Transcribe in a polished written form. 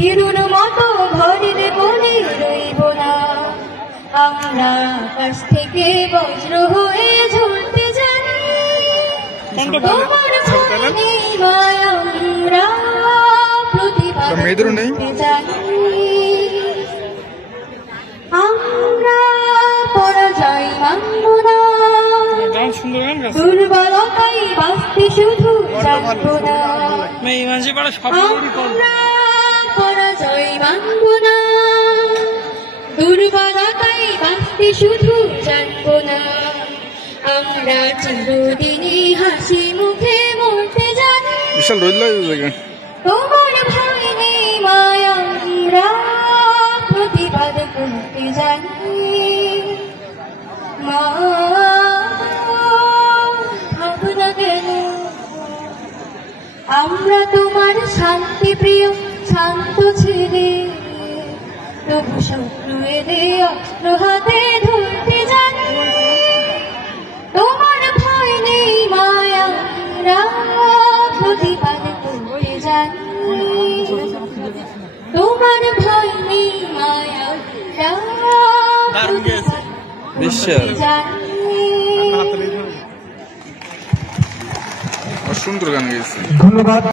ভীরুর মতো ঘরের বনে রইব না, আমরা আকাশ থেকে বজ্র হয়ে ঝরতে জানি। তোমার ভয় আমরা প্রতিবাদ করতে জানি। আমরা পরাজয় মানব না, দুর্বলতাই বাঁচতে শুধু জানবো না। আমরা পরাজয় মানব না, দুর্বলতাই বাঁচতে শুধু জানবো না। আমরা চিরদিনই হাসি মুখে মরতে জানি। তোমার ভয় নেই মায় আমরা প্রতিবাদ করতে জানি। মা ভাবনা কেন, আমরা তোমার শান্তি প্রিয় শান্ত ছেলে, তবু শত্রু এলে অস্ত্র হাতে ধরতে জানি। তোমার ভয় নেই মায় আমরা প্রতিবাদ করতে জানি। তোমার ভয় নেই মায় আমরা সুন্দর গান গেয়েছে। ধন্যবাদ।